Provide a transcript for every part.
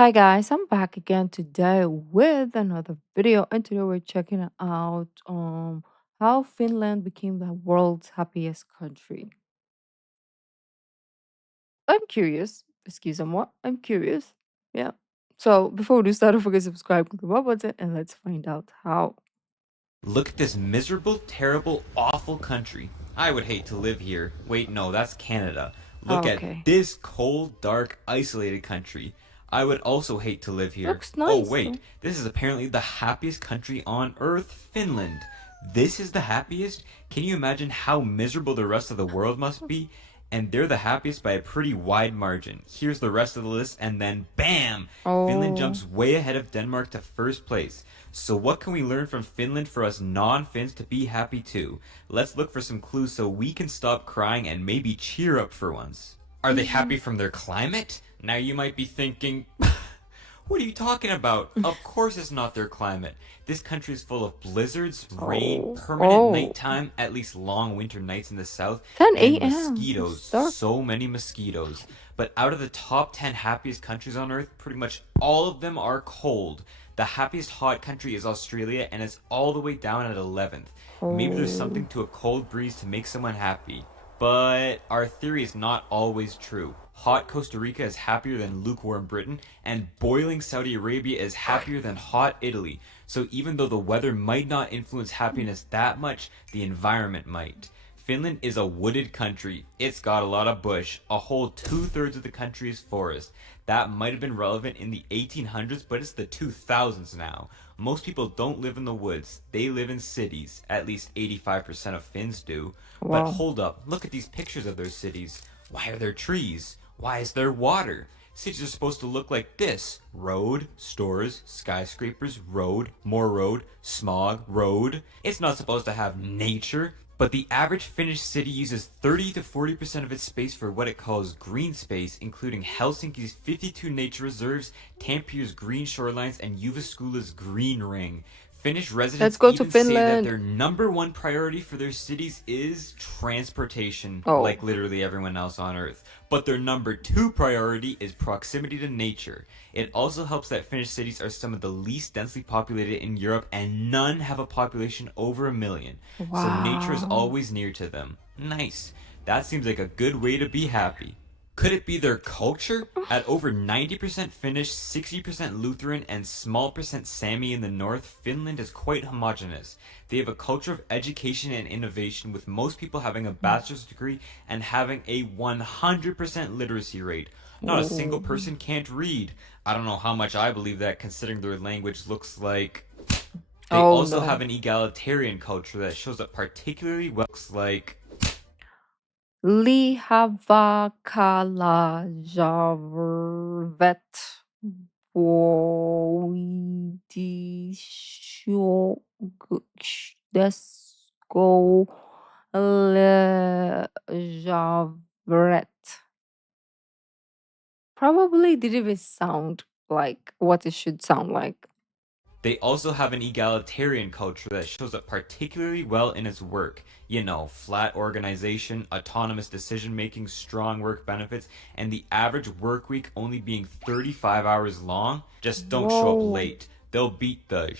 Hi guys, I'm back again today with another video, and today we're checking out how Finland became the world's happiest country. I'm curious. Excuse me, what? I'm curious. Yeah. So before we do start, don't forget to subscribe, click the bell button, and let's find out how. Look at this miserable, terrible, awful country. I would hate to live here. Wait, no, that's Canada. Oh, Look at okay. this cold, dark, isolated country. I would also hate to live here. Looks Oh, nice wait, though. this is apparently the happiest country on earth, Finland. This is the happiest? Can you imagine how miserable the rest of the world must be? And they're the happiest by a pretty wide margin. Here's the rest of the list, and then BAM! Finland Oh. jumps way ahead of Denmark to first place. So what can we learn from Finland for us non-Finns to be happy too? Let's look for some clues so we can stop crying and maybe cheer up for once. Are they happy from their climate? Now you might be thinking, what are you talking about? Of course it's not their climate. This country is full of blizzards, rain, Oh. permanent Oh. nighttime, at least long winter nights in the south, 10 and a.m. mosquitoes. It's dark. So many mosquitoes. But out of the top 10 happiest countries on earth, pretty much all of them are cold. The happiest hot country is Australia, and it's all the way down at 11th. Maybe there's Oh. something to a cold breeze to make someone happy. But our theory is not always true. Hot Costa Rica is happier than lukewarm Britain, and boiling Saudi Arabia is happier than hot Italy. So even though the weather might not influence happiness that much, the environment might. Finland is a wooded country. It's got a lot of bush. A whole two-thirds of the country is forest. That might have been relevant in the 1800s, but it's the 2000s now. Most people don't live in the woods. They live in cities. At least 85% of Finns do. But Wow. hold up. Look at these pictures of their cities. Why are there trees? Why is there water? Cities are supposed to look like this: road, stores, skyscrapers, road, smog, road. It's not supposed to have nature. But the average Finnish city uses 30 to 40% of its space for what it calls green space, including Helsinki's 52 nature reserves, Tampere's green shorelines, and Jyväskylä's green ring. Finnish Let's residents go to even say that Finland. their number one priority for their cities is transportation, Oh. like literally everyone else on Earth. But their number two priority is proximity to nature. It also helps that Finnish cities are some of the least densely populated in Europe, and none have a population over 1 million. So nature is Wow. always near to them. Nice. That seems like a good way to be happy. Could it be their culture? At over 90% Finnish, 60% Lutheran, and small percent Sami in the north, Finland is quite homogeneous. They have a culture of education and innovation, with most people having a bachelor's degree and having a 100% literacy rate. Not a single Oh. person can't read. I don't know how much I believe that, considering their language looks like... They Oh also have no. an egalitarian culture that shows up particularly well. Looks like... Lihavakalajavet Voidishodesko Lejavet. Probably didn't even sound like what it should sound like. They also have an egalitarian culture that shows up particularly well in its work. You know, flat organization, autonomous decision making, strong work benefits, and the average work week only being 35 hours long. Just don't show up Whoa. late. They'll beat the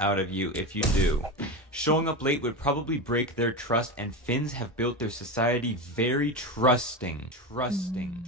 out of you if you do. Showing up late would probably break their trust, and Finns have built their society very trusting. Trusting.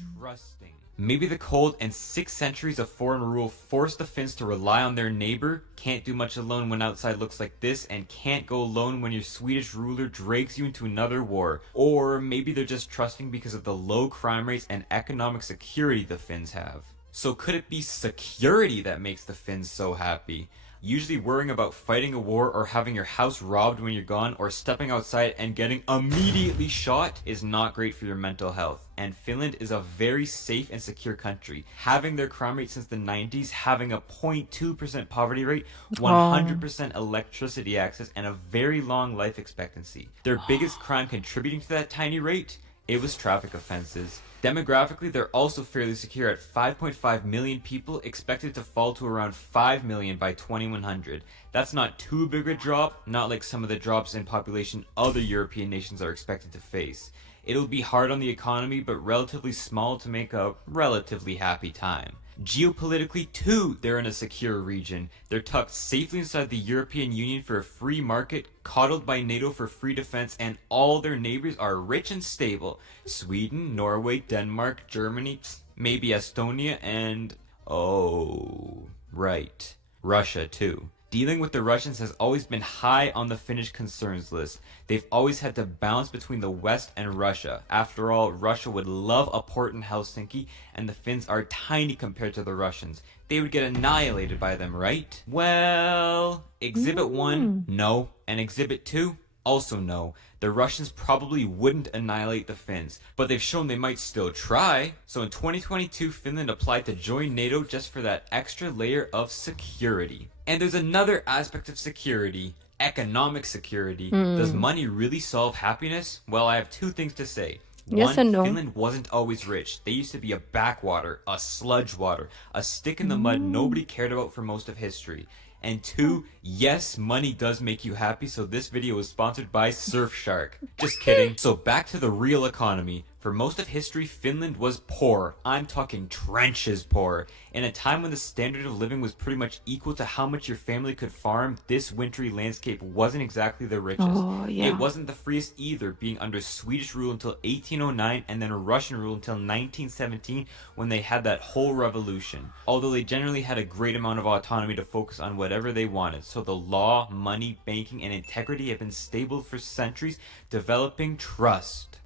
Maybe the cold and 6 centuries of foreign rule forced the Finns to rely on their neighbor, can't do much alone when outside looks like this, and can't go alone when your Swedish ruler drags you into another war. Or maybe they're just trusting because of the low crime rates and economic security the Finns have. So could it be security that makes the Finns so happy? Usually worrying about fighting a war or having your house robbed when you're gone, or stepping outside and getting immediately shot is not great for your mental health. And Finland is a very safe and secure country, having their crime rate since the 90s, having a 0.2% poverty rate, Oh. 100% electricity access, and a very long life expectancy. Their biggest crime contributing to that tiny rate? It was traffic offenses. Demographically, they're also fairly secure at 5.5 million people, expected to fall to around 5 million by 2100. That's not too big a drop, not like some of the drops in population other European nations are expected to face. It'll be hard on the economy, but relatively small to make a relatively happy time. Geopolitically, too, they're in a secure region. They're tucked safely inside the European Union for a free market, coddled by NATO for free defense, and all their neighbors are rich and stable. Sweden, Norway, Denmark, Germany, maybe Estonia, and... oh, right. Russia, too. Dealing with the Russians has always been high on the Finnish concerns list. They've always had to balance between the West and Russia. After all, Russia would love a port in Helsinki, and the Finns are tiny compared to the Russians. They would get annihilated by them, right? Well, Exhibit 1, no. And Exhibit 2, also no. The Russians probably wouldn't annihilate the Finns, but they've shown they might still try. So in 2022, Finland applied to join NATO just for that extra layer of security. And there's another aspect of security, economic security. Does money really solve happiness? Well, I have two things to say. Yes One, and no. Finland wasn't always rich. They used to be a backwater, a sludge water, a stick in the mud nobody cared about for most of history. And two, yes, money does make you happy, so this video is sponsored by Surfshark. Just kidding. So back to the real economy. For most of history, Finland was poor. I'm talking trenches poor. In a time when the standard of living was pretty much equal to how much your family could farm, this wintry landscape wasn't exactly the richest. Oh, yeah. It wasn't the freest either, being under Swedish rule until 1809 and then Russian rule until 1917 when they had that whole revolution. Although they generally had a great amount of autonomy to focus on whatever they wanted, so the law, money, banking, and integrity have been stable for centuries, developing trust.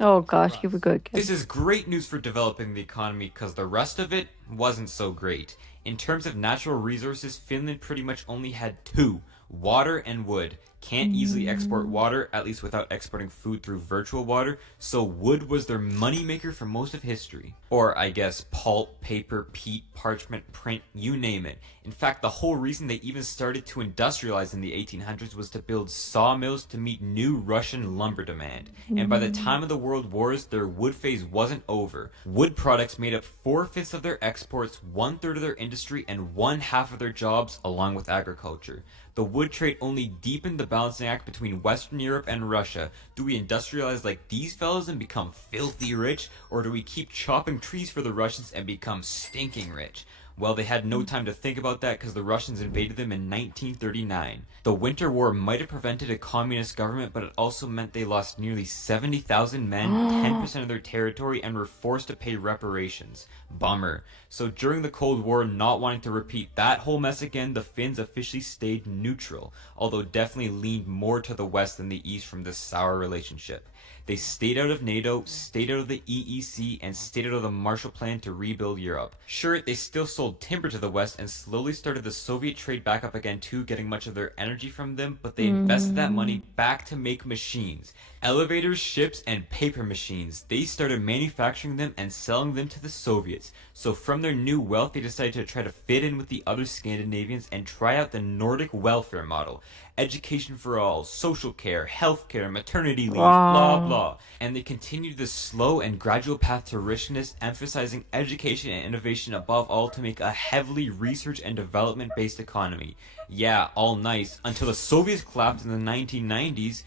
Oh gosh, here we go again. This is great news for developing the economy because the rest of it wasn't so great. In terms of natural resources, Finland pretty much only had two, water and wood. Can't easily export water, at least without exporting food through virtual water, so wood was their moneymaker for most of history. Or, I guess, pulp, paper, peat, parchment, print, you name it. In fact, the whole reason they even started to industrialize in the 1800s was to build sawmills to meet new Russian lumber demand. And by the time of the World Wars, their wood phase wasn't over. Wood products made up 4/5 of their exports, 1/3 of their industry, and 1/2 of their jobs, along with agriculture. The wood trade only deepened the balancing act between Western Europe and Russia. Do we industrialize like these fellas and become filthy rich? Or do we keep chopping trees for the Russians and become stinking rich? Well, they had no time to think about that because the Russians invaded them in 1939. The Winter War might have prevented a communist government, but it also meant they lost nearly 70,000 men, 10% of their territory, and were forced to pay reparations. Bummer. So during the Cold War, not wanting to repeat that whole mess again, the Finns officially stayed neutral, although definitely leaned more to the West than the East from this sour relationship. They stayed out of NATO, stayed out of the EEC, and stayed out of the Marshall Plan to rebuild Europe. Sure, they still sold timber to the West and slowly started the Soviet trade back up again too, getting much of their energy from them, but they invested that money back to make machines. Elevators, ships, and paper machines. They started manufacturing them and selling them to the Soviets. So from their new wealth, they decided to try to fit in with the other Scandinavians and try out the Nordic welfare model. Education for all, social care, healthcare, maternity leave, blah blah. And they continued this slow and gradual path to richness, emphasizing education and innovation above all to make a heavily research and development based economy. Yeah, all nice, until the Soviets collapsed in the 1990s.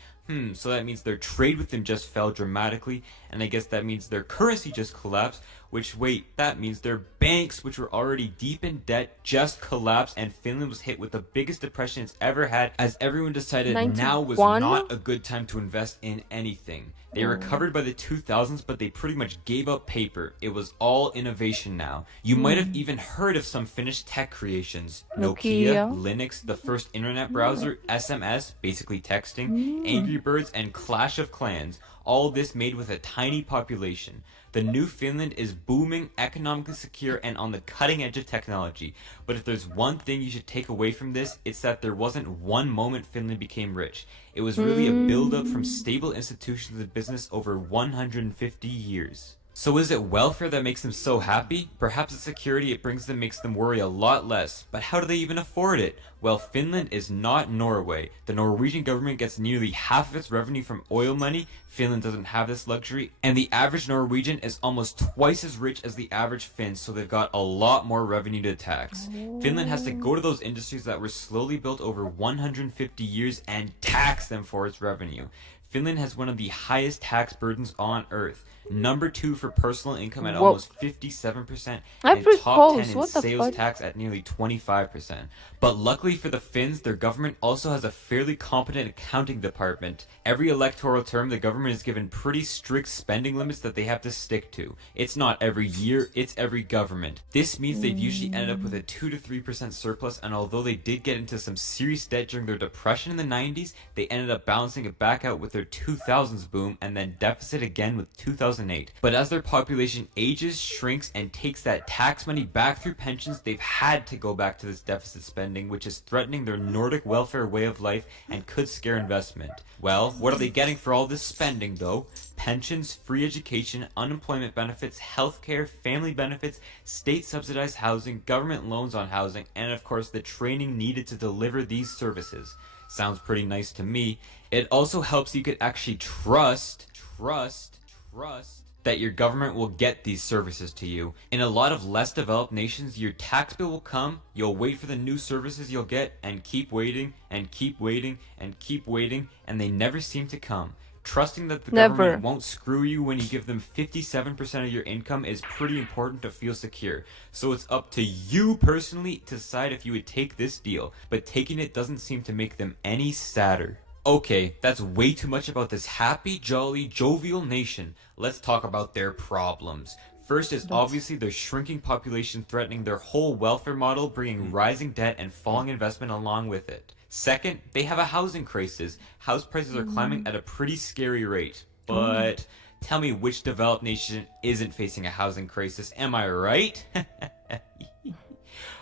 So that means their trade with them just fell dramatically, and I guess that means their currency just collapsed, which, wait, that means their banks, which were already deep in debt, just collapsed, and Finland was hit with the biggest depression it's ever had, as everyone decided now was 91? not a good time to invest in anything. They recovered by the 2000s, but they pretty much gave up paper. It was all innovation now. You might have even heard of some Finnish tech creations. Nokia, Linux, the first internet browser, SMS, basically texting, Angry Birds, and Clash of Clans. All this made with a tiny population. The new Finland is booming, economically secure, and on the cutting edge of technology. But if there's one thing you should take away from this, it's that there wasn't one moment Finland became rich. It was really a build-up from stable institutions of business over 150 years. So is it welfare that makes them so happy? Perhaps the security it brings them makes them worry a lot less. But how do they even afford it? Well, Finland is not Norway. The Norwegian government gets nearly half of its revenue from oil money. Finland doesn't have this luxury. And the average Norwegian is almost twice as rich as the average Finn, so they've got a lot more revenue to tax. Finland has to go to those industries that were slowly built over 150 years and tax them for its revenue. Finland has one of the highest tax burdens on earth. Number two for personal income at Whoa. almost 57%, and Ivory top 10 Coast, in what the sales fudge? tax at nearly 25%. But luckily for the Finns, their government also has a fairly competent accounting department. Every electoral term, the government is given pretty strict spending limits that they have to stick to. It's not every year, it's every government. This means they've usually ended up with Mm. a 2 to 3% surplus, and although they did get into some serious debt during their depression in the 90s, they ended up balancing it back out with their 2000s boom and then deficit again with 2008. But as their population ages, shrinks, and takes that tax money back through pensions, they've had to go back to this deficit spending, which is threatening their Nordic welfare way of life and could scare investment. Well, what are they getting for all this spending, though? Pensions, free education, unemployment benefits, healthcare, family benefits, state subsidized housing, government loans on housing, and of course the training needed to deliver these services. Sounds pretty nice to me. It also helps you could actually trust that your government will get these services to you. In a lot of less developed nations, your tax bill will come, you'll wait for the new services you'll get, and keep waiting, and keep waiting, and keep waiting, and they never seem to come. Trusting that the government Never. won't screw you when you give them 57% of your income is pretty important to feel secure. So it's up to you personally to decide if you would take this deal, but taking it doesn't seem to make them any sadder. Okay, that's way too much about this happy, jolly, jovial nation. Let's talk about their problems. First is That's obviously their shrinking population threatening their whole welfare model, bringing rising debt and falling investment along with it. Second, they have a housing crisis. House prices are climbing mm. at a pretty scary rate. Oh. But tell me which developed nation isn't facing a housing crisis, am I right?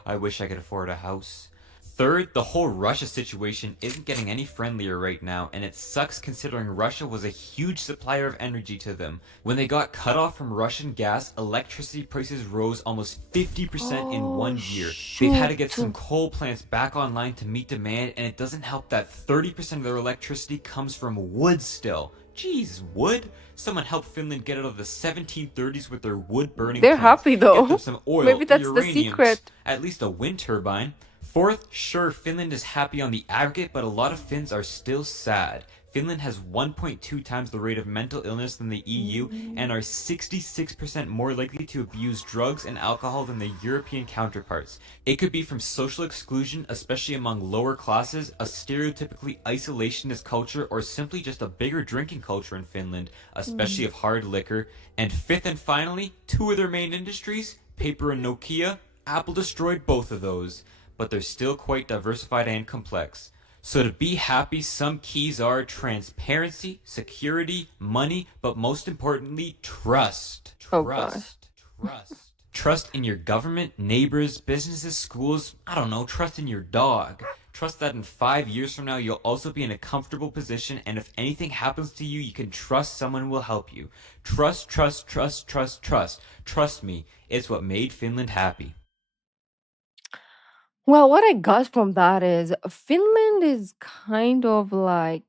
I wish I could afford a house. Third, the whole Russia situation isn't getting any friendlier right now, and it sucks considering Russia was a huge supplier of energy to them. When they got cut off from Russian gas, electricity prices rose almost 50% in Oh 1 year. They've had to shoot. get some coal plants back online to meet demand, and it doesn't help that 30% of their electricity comes from wood still. Jeez, wood? Someone helped Finland get out of the 1730s with their wood burning They're plants. happy Get them though. some oil, Maybe that's the uranium, secret. at least a wind turbine. Fourth, sure, Finland is happy on the aggregate, but a lot of Finns are still sad. Finland has 1.2 times the rate of mental illness than the EU and are 66% more likely to abuse drugs and alcohol than their European counterparts. It could be from social exclusion, especially among lower classes, a stereotypically isolationist culture, or simply just a bigger drinking culture in Finland, especially Mm. of hard liquor. And fifth and finally, two of their main industries, paper and Nokia, Apple destroyed both of those, but they're still quite diversified and complex. So to be happy, some keys are transparency, security, money, but most importantly, trust. Oh gosh. Trust in your government, neighbors, businesses, schools, I don't know, trust in your dog. Trust that in 5 years from now, you'll also be in a comfortable position, and if anything happens to you, you can trust someone will help you. Trust, trust, trust, trust, trust. Trust me, it's what made Finland happy. Well, what I got from that is Finland is kind of like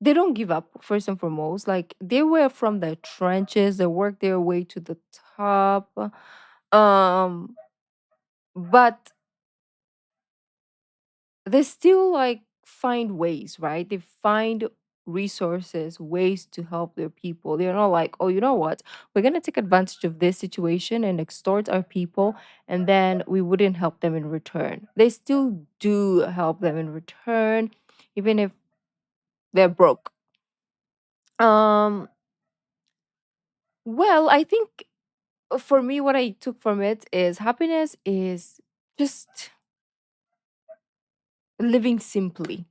they don't give up first and foremost. Like they were from the trenches, they worked their way to the top. Um, but they still like find ways, right? They find resources, ways to help their people. They're not like, oh, you know what? We're gonna take advantage of this situation and extort our people, and then we wouldn't help them in return. They still do help them in return, even if they're broke. Um, well, I think for me, what I took from it is happiness is just living simply,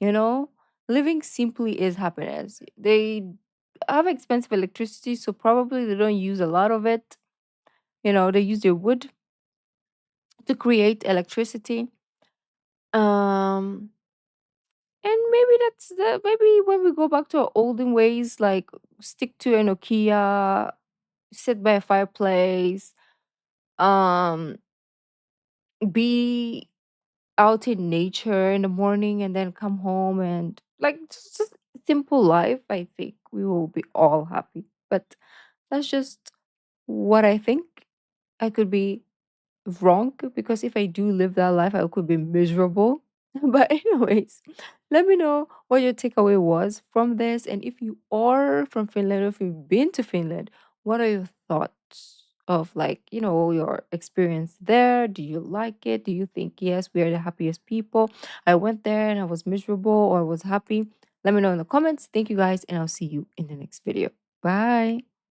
you know? Living simply is happiness. They have expensive electricity, so probably they don't use a lot of it. You know, they use their wood to create electricity. Um, and maybe that's the maybe when we go back to our olden ways, like stick to a Nokia, sit by a fireplace, um, be out in nature in the morning and then come home and like just simple life, I think we will be all happy. But that's just what I think. I could be wrong because if I do live that life, I could be miserable. But anyways, let me know what your takeaway was from this. And if you are from Finland, or if you've been to Finland, what are your thoughts of, like, your experience there? Do you like it? Do you think, yes, we are the happiest people? I went there and I was miserable or I was happy. Let me know in the comments. Thank you guys, and I'll see you in the next video. Bye.